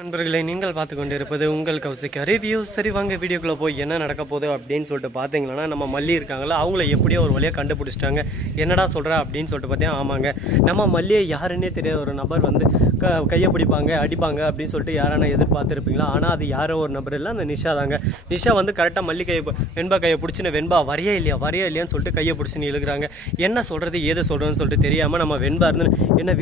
நண்பர்களை நீங்கள் பார்த்து கொண்டிருப்பது உங்கள் கௌசிக் ரிவ்யூ. சரி வாங்க வீடியோக்குள்ளே போய் என்ன நடக்க போகுது அப்படின்னு சொல்லிட்டு பார்த்தீங்கன்னா, நம்ம மல்லி இருக்காங்களா அவங்கள எப்படியோ ஒரு வழியாக கண்டுபிடிச்சிட்டாங்க. என்னடா சொல்கிற அப்படின்னு சொல்லிட்டு பார்த்தீங்கன்னா, ஆமாங்க நம்ம மல்லியை யாருன்னே தெரியாத ஒரு நபர் வந்து கையை பிடிப்பாங்க அடிப்பாங்க அப்படின்னு சொல்லிட்டு யாரான எதிர்பார்த்துருப்பீங்களா? ஆனால் அது யாரோ ஒரு நபர் இல்லை, அந்த நிஷா தாங்க. நிஷா வந்து கரெக்டாக மல்லி வெண்பா கையை பிடிச்சின்னு வெண்பா வரையா இல்லையான்னு சொல்லிட்டு கையை பிடிச்சின்னு இழுக்கிறாங்க. என்ன சொல்கிறது ஏது சொல்கிறதுன்னு சொல்லிட்டு தெரியாமல் நம்ம வெண்பா இருந்து என்ன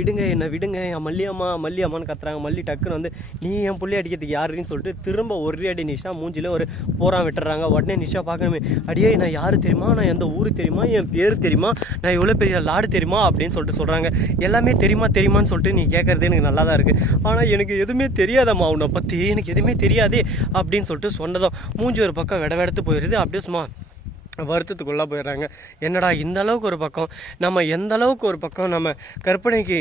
விடுங்க மல்லியம்மான்னு கத்துறாங்க. மல்லி டக்குன்னு வந்து நீ என் புள்ளி அடிக்கிறதுக்கு யாருன்னு சொல்லிட்டு திரும்ப ஒரு அடி நிஷா மூஞ்சில ஒரு போரான் விட்டுறாங்க. உடனே நிஷா பார்க்கணுமே, அடியே நான் யாரு தெரியுமா, நான் எந்த ஊரு தெரியுமா, என் பேர் தெரியுமா, நான் எவ்வளோ பெரிய லாடு தெரியுமா அப்படின்னு சொல்லிட்டு சொல்கிறாங்க. எல்லாமே தெரியுமான்னு சொல்லிட்டு நீ கேட்குறது எனக்கு நல்லா தான் இருக்குது, ஆனால் எனக்கு எதுவுமே தெரியாதம்மா உன்னை பற்றி, எனக்கு எதுவுமே தெரியாதே அப்படின்னு சொல்லிட்டு சொன்னதும் மூஞ்சி ஒரு பக்கம் வெடவெடுத்து போயிடுது. அப்படியே சும்மா வருத்தத்துக்குள்ளே போயிடுறாங்க. என்னடா இந்த அளவுக்கு ஒரு பக்கம் நம்ம எந்த அளவுக்கு ஒரு பக்கம் நம்ம கற்பனைக்கு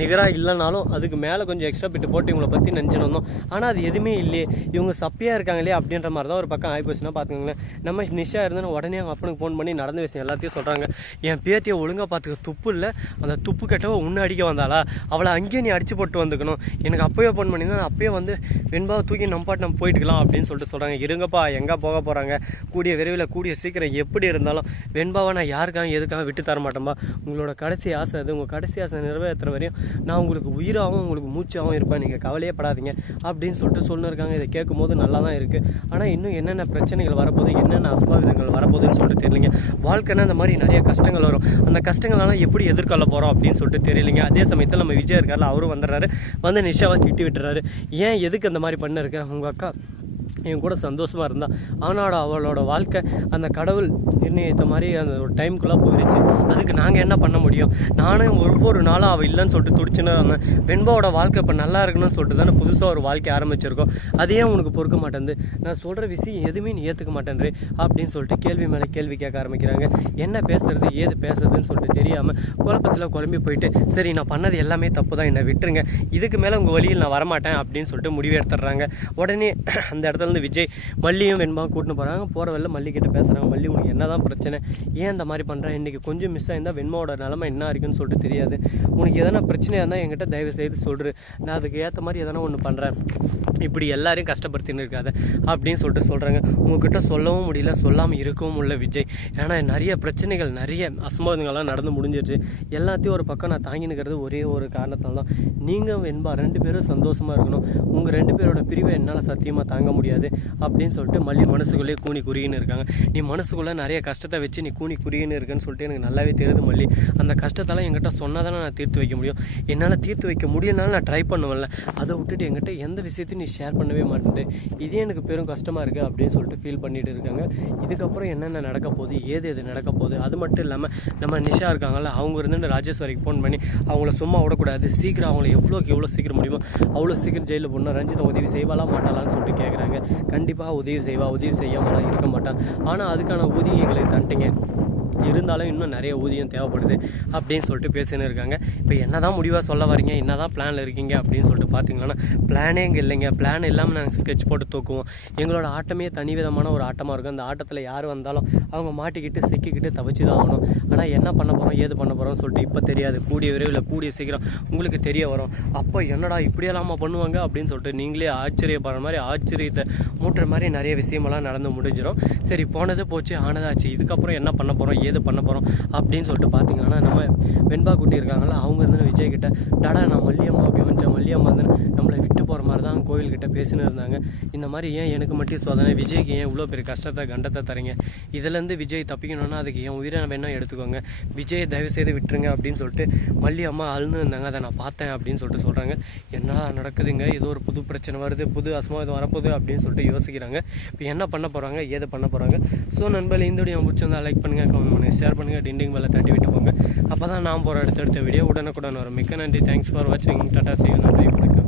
நிகராக இல்லைனாலும் அதுக்கு மேலே கொஞ்சம் எக்ஸ்ட்ரா பிட்டு போட்டு இவங்களை பற்றி நினச்சிட்டு வந்தோம். ஆனால் அது எதுவுமே இல்லையே, இவங்க சப்பியாக இருக்காங்களே அப்படின்ற மாதிரி தான் ஒரு பக்கம் ஆகிப்போச்சுன்னா பார்த்துக்கோங்களேன். நம்ம நிஷா இருந்தோன்னா உடனே அவங்க அப்பனுக்கு ஃபோன் பண்ணி நடந்த விஷயம் எல்லாத்தையும் சொல்கிறாங்க. என் பேத்தியை ஒழுங்காக பார்த்துக்க துப்பு இல்லை, அந்த துப்பு கட்டவ உன்னை அடிக்க வந்தாளா, அவளை அங்கேயே நீ அடிச்சு போட்டு வந்துக்கணும், எனக்கு அப்போயே ஃபோன் பண்ணி தான் அப்பயே வந்து வெண்பாவை தூக்கி நம்ம போயிட்டுக்கலாம் அப்படின்னு சொல்லிட்டு சொல்கிறாங்க. இருங்கப்பா எங்கே போக போகிறாங்க, கூடிய விரைவில் கூடிய சீக்கிரம் எப்படி இருந்தாலும் வெண்பாவை நான் யாருக்காக எதுக்காக விட்டு தர மாட்டேன்பா. உங்களோட கடைசி ஆசை அது, உங்கள் கடைசி ஆசை நிறைவேற்றுற வரையும் நான் உங்களுக்கு உயிராகவும் உங்களுக்கு மூச்சாகவும் இருப்பேன், நீங்கள் கவலையே படாதீங்க அப்படின்னு சொல்லிட்டு சொல்லிருக்காங்க. இதை கேட்கும் போது நல்லா தான் இருக்குது. ஆனால் இன்னும் என்னென்ன பிரச்சனைகள் வரப்போகுது, என்னென்ன அசம்பாவிதங்கள் வரப்போகுதுன்னு சொல்லிட்டு தெரியலைங்க. வாழ்க்கைன்னா இந்த மாதிரி நிறைய கஷ்டங்கள் வரும், அந்த கஷ்டங்களெல்லாம் எப்படி எதிர்கொள்ள போகிறோம் அப்படின்னு சொல்லிட்டு தெரியலைங்க. அதே சமயத்தில் நம்ம விஜய் இருக்கார்ல, அவரும் வந்துடுறாரு, வந்து நிஷாவை திட்டி விட்டுறாரு. ஏன் எதுக்கு அந்த மாதிரி பண்ண இருக்க, உங்கள் அக்கா என் கூட சந்தோஷமாக இருந்தால், ஆனால் அவளோட வாழ்க்கை அந்த கடவுள் நிர்ணயித்த மாதிரி அந்த ஒரு டைமுக்குள்ளே போயிடுச்சு, அதுக்கு நாங்கள் என்ன பண்ண முடியும், நானும் ஒவ்வொரு நாளும் அவள் இல்லைன்னு சொல்லிட்டு துடிச்சுன்னு இருந்தேன். வெண்பாவோட வாழ்க்கை இப்போ நல்லா இருக்கணும்னு சொல்லிட்டு தானே புதுசாக ஒரு வாழ்க்கை ஆரம்பிச்சிருக்கோம், அதையே உனக்கு பொறுக்க மாட்டேங்குது, நான் சொல்கிற விஷயம் எதுவுமே நீ ஏற்றுக்க மாட்டேன்றே அப்படின்னு சொல்லிட்டு கேள்வி மேலே கேள்வி கேட்க ஆரம்பிக்கிறாங்க. என்ன பேசுறது ஏது பேசுறதுன்னு சொல்லிட்டு தெரியாமல் குழப்பத்தில் குழம்பி போயிட்டு, சரி நான் பண்ணது எல்லாமே தப்பு தான், என்னை விட்டுருங்க, இதுக்கு மேலே உங்கள் வழியில் நான் வரமாட்டேன் அப்படின்னு சொல்லிட்டு முடிவு எடுத்துடுறாங்க. உடனே அந்த இடத்துல விஜய் மல்லியும் வெண்பாவும் கூட்டின்னு போகிறாங்க. போகிற வெளில மல்லி கிட்ட பேசுகிறாங்க. மல்லி உனக்கு என்ன தான் பிரச்சனை, ஏன் இந்த மாதிரி பண்ணுறேன், இன்றைக்கி கொஞ்சம் மிஸ் ஆகிருந்தால் வெண்மாவோட நிலமை என்ன இருக்குன்னு சொல்லிட்டு தெரியாது, உனக்கு எதனா பிரச்சனையாக இருந்தால் என்கிட்ட தயவு செய்து சொல்கிறேன், நான் அதுக்கு ஏற்ற மாதிரி எதனா ஒன்று பண்ணுறேன், இப்படி எல்லாரையும் கஷ்டப்படுத்தின்னு இருக்காது அப்படின்னு சொல்லிட்டு சொல்கிறாங்க. உங்ககிட்ட சொல்லவும் முடியல, சொல்லாமல் இருக்கவும் முடியல விஜய், ஏன்னா நிறைய பிரச்சனைகள் நிறைய அசம்பாவிதங்கள்லாம் நடந்து முடிஞ்சிருச்சு, எல்லாத்தையும் ஒரு பக்கம் நான் தாங்கி நிற்கிறது ஒரே ஒரு காரணத்தால் தான், நீங்கள் வெண்பா ரெண்டு பேரும் சந்தோஷமாக இருக்கணும், உங்கள் ரெண்டு பேரோட பிரிவை என்னால் சத்தியமாக தாங்க முடியாது அப்படின்னு சொல்லிட்டு மல்லி மனசுக்குள்ளே கூனி குறியின்னு இருக்காங்க. நீ மனசுக்குள்ளே நிறைய கஷ்டத்தை வச்சு நீ கூனி குறியின்னு இருக்குன்னு சொல்லிட்டு எனக்கு நல்லாவே தெரியுது மல்லி, அந்த கஷ்டத்தெல்லாம் என்கிட்ட சொன்னால் தானே நான் தீர்த்து வைக்க முடியும், என்னால் தீர்த்து வைக்க முடியலனாலும் நான் ட்ரை பண்ணுவேன்ல, அதை விட்டுட்டு என்கிட்ட எந்த விஷயத்தையும் நீ ஷேர் பண்ணவே மாட்டேன், இதே எனக்கு பெரும் கஷ்டமாக இருக்குது அப்படின்னு சொல்லிட்டு ஃபீல் பண்ணிட்டு இருக்காங்க. இதுக்கப்புறம் என்னென்ன நடக்க போகுது, எது நடக்க போகுது, அது மட்டும் இல்லாமல் நம்ம நிஷா இருக்காங்கல்ல, அவங்க இருந்து ராஜேஸ்வரிக்கு ஃபோன் பண்ணி அவங்கள சும்மா விடக்கூடாது, சீக்கிரம் அவங்கள எவ்வளோ சீக்கிரம் முடியுமோ அவ்வளோ சீக்கிரம் ஜெயிலில் போடணும், ரஞ்சிதா உதவி செய்வாளா மாட்டாளான்னு சொல்லிட்டு கேட்குறாங்க. கண்டிப்பாக உதவி செய்யாமலாம் இருக்க மாட்டான், ஆனால் அதுக்கான ஊதியம் எங்களுக்கு தந்துட்டீங்க, இருந்தாலும் இன்னும் நிறைய ஊதியம் தேவைப்படுது அப்படின்னு சொல்லிட்டு பேசின்னு இருக்காங்க. இப்போ என்ன தான் முடிவாக சொல்ல வரீங்க, என்ன தான் பிளானில் இருக்கீங்க அப்படின்னு சொல்லிட்டு பார்த்தீங்கன்னா, பிளானே இங்கே இல்லைங்க, பிளான் இல்லாமல் நாங்கள் ஸ்கெட்ச் போட்டு தூக்குவோம், எங்களோட ஆட்டமே தனி விதமான ஒரு ஆட்டமாக இருக்கும், அந்த ஆட்டத்தில் யார் வந்தாலும் அவங்க மாட்டிக்கிட்டு சிக்கிக்கிட்டு தவிச்சு தான் ஆகணும், ஆனால் என்ன பண்ண போகிறோம் ஏது பண்ண போகிறோம்னு சொல்லிட்டு இப்போ தெரியாது, கூடிய விரைவில் கூடிய சீக்கிரம் உங்களுக்கு தெரிய வரும். அப்போ என்னடா இப்படியெல்லாமா பண்ணுவாங்க அப்படின்னு சொல்லிட்டு நீங்களே ஆச்சரியப்படுற மாதிரி ஆச்சரியத்தை மூட்டுற மாதிரி நிறைய விஷயமெல்லாம் நடந்து முடிஞ்சிடும். சரி போனது போச்சு ஆனதாச்சு, இதுக்கப்புறம் என்ன பண்ண போகிறோம் ஏது பண்ண போகிறோம் அப்படின்னு சொல்லிட்டு பார்த்தீங்கன்னா, நம்ம வெண்பா குட்டி இருக்காங்களா, அவங்க இருந்து விஜய் கிட்ட டாடா நான் மல்லியம்மாவை கவனிச்சேன், மல்லியம்மா வந்து நம்மளை விட்டு போகிற மாதிரி தான் கோவில்கிட்ட பேசின்னு இருந்தாங்க, இந்த மாதிரி ஏன் எனக்கு மட்டும் சோதனை, விஜய்க்கு ஏன் இவ்வளோ பெரிய கஷ்டத்தை கண்டத்தை தரீங்க, இதுலேருந்து விஜய் தப்பிக்கணும்னா அதுக்கு என் உயிரை வேணால் எடுத்துக்கோங்க, விஜயை தயவு செய்து விட்டுருங்க அப்படின்னு சொல்லிட்டு மல்லியம்மா அழுந்து இருந்தாங்க, அதை நான் பார்த்தேன் அப்படின்னு சொல்லிட்டு சொல்கிறாங்க. என்ன நடக்குதுங்க, ஏதோ ஒரு புது பிரச்சனை வருது, புது அசம்பாவிதம் வரப்போகுது அப்படின்னு சொல்லிட்டு யோசிக்கிறாங்க. இப்போ என்ன பண்ண போகிறாங்க ஏது பண்ண போகிறாங்க. ஸோ நண்பர்கள் இந்த வீடியோ பிடிச்சிருந்தா லைக் பண்ணுங்கள், கமெண்ட் பண்ணுங்கள், ஷேர் பண்ணுங்கள், டிண்டிங் மேலே தட்டி விட்டு போங்க, அப்போ தான் நான் போகிற அடுத்தடுத்த வீடியோ உடனுக்குடன் வரும். மிக்க நன்றி, தேங்க்ஸ் ஃபார் வாட்சிங், டாடா, see you, நன்றி, வணக்கம்.